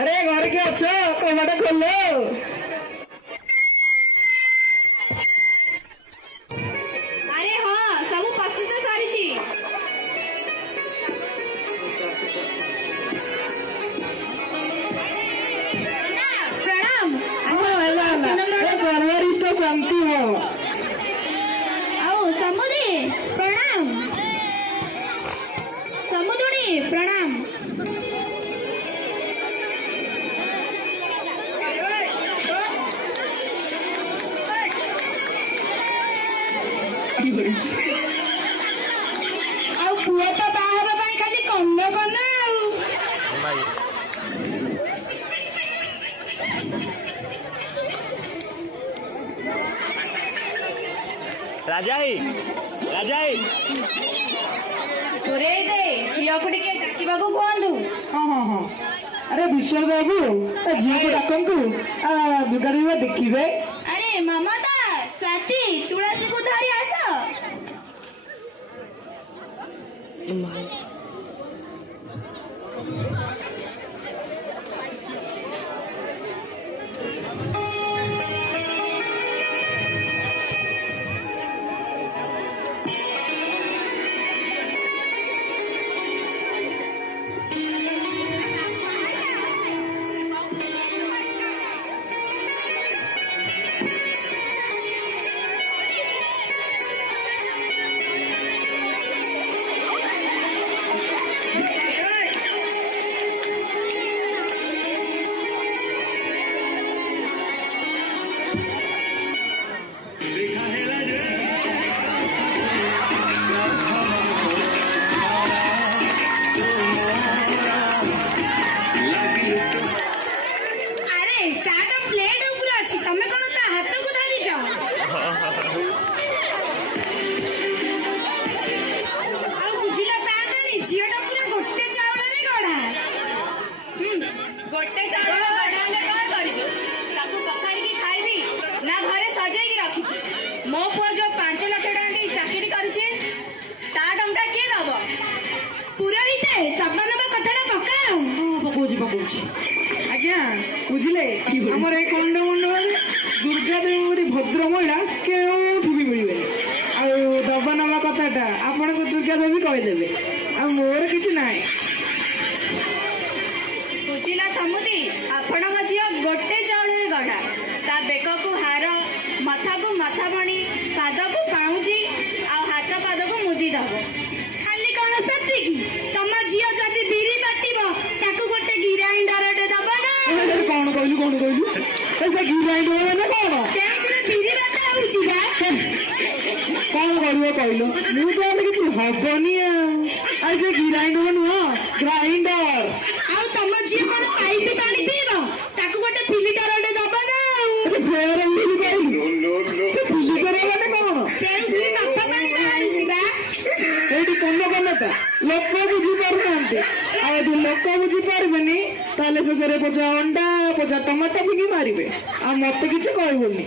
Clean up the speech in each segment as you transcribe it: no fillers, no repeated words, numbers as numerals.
अरे घर के अच्छो कबाटा खोलो। अरे हाँ सब प्रस्तुत सारी प्रणाम सर्वरिष्ठ शांति हो आओ समुदी प्रणाम समुदुणी प्रणाम ଆଉ ପୁଅ ତ ବାହା ହେବା ପାଇଁ ଖାଲି କନ୍ଦ କନା ଆଉ राजाई राजाई पुरे दे झील को टिके डाकिबा को कहंदु। हाँ हाँ हाँ अरे विश्वनाथ बाबू झील को डाकतु दुर्गा देवी देखिए। अरे ममता स्वाति तुलसी को धरी आस गोटे चाउल गढ़ाले कौन करिबी ताकू पखाड़ी खाइबी ना घरे सजेई रखिबी। मो पुआ जो 5 लाख टंका चाकरी करिछि ता टंका किए दब पुरोहिते तबनबा कथाटा पकाओ पकोची पकोची आज्ञा बुझिले हमर ए कंड मंड दुर्गा देवी भद्र महिला केउठी भी मिलबे आ दबा नबा कथाटा आपण को दुर्गा देवी कहि देबे आ मोर किछ नाही। बुझिला समुदी आपण झील गोटे चाउल गढ़ा ता बेक को हार मथा को मथा बणी पाद को पाउजी आ हाथ पाद को मुदी दब। खाली कौन सत्य की तम झियो जदि बिरी बाटिबो ताकू गोटे ग्राइंडर टे दबा ना कौन कहलु ऐसे ग्राइंडर माने कौन केंद्र बिरी बाटा होउची बा कौन करियो कहलु मु तो आले किछ हबनी आ ऐसे ग्राइंडर नुह ग्राइंडर आउ तम झियो कोन पाइप पानी पीबो ताकू गोटे फिल्टर टे दबा ना अरे फेर एमनी कहलु से फिल्टर माने कौन सेउथि सफा पानी बाहरुची बा एटी कोन कोनता लोक बुझी पारुनांती आ एटी लोक बुझी पारबेनी ताले शेषरे पचा अंडा पचा टमाटो फिकी मारिबे आ मते किछ कहबोनी।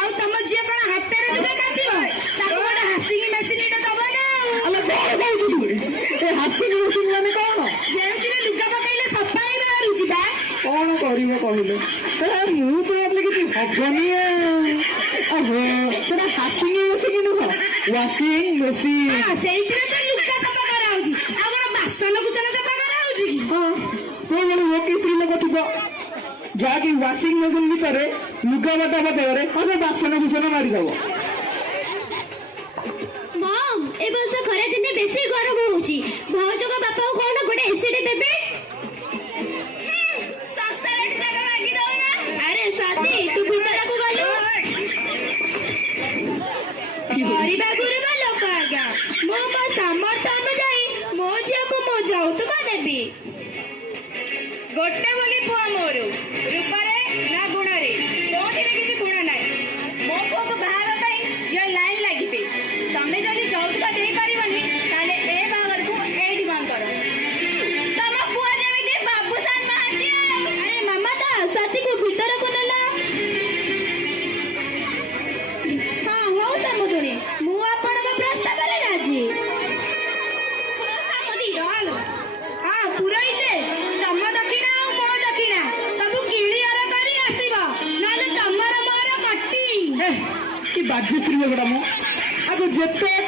आउ तम झियो कोन हाथ रे लुगा काचिबो ताकू गोटे हासिंग मशीन टे दबा ना अले कौन कहउथुलु ए हासिंग मशीन माने कौन जेउथि लुगा पकाइले सफा ही बाहरुची बा कौन करिवो कहले ए मु तो आले किछ हबनी ओहो तेरा हासिंग मशीन नुह वाशिंग मशीन हां सेइथिरे तो लुगा सफा करा होउची आ कोन बासन कुसन सफा करा होउची की हाँ कोई जन वो कि स्त्री लोक थिबो जाकि वाशिंग मशीन भीतर लुगा बाटा बदले हाँ से बासन कुसन मारी दबो। मम ए वर्ष खरा दिने बेसी गरम होउची भाउज का बापा को कोन गोटे एसी टे देबे सस्ता रेट जगह मागी दो ना। अरे स्वाति तू भीतर को गलु गरीबा गुरुबा लोक आज्ञा मो सामर्थ अनुजाई मो झियो को मो यौतुक देबी गोटे बोली पुआ मोर रूपरे ना गुणरे कोठिरे किछि गुण नाही। मो पुआ को बाहावा पई जे लाइन लागिबे तमे जदी जौतुका देई परिबनी ताले ए बागर को एडी बंद करो। तम पुआ जेमिति बाबूसान महाती अरे ममता स्वाति को भीतर को नला हां हो समुदुणी मु आपण का प्रस्ताव रे राजी समुदी हां पुरोहिते तम दक्षिणा आ मो दक्षिणा ଯେତେ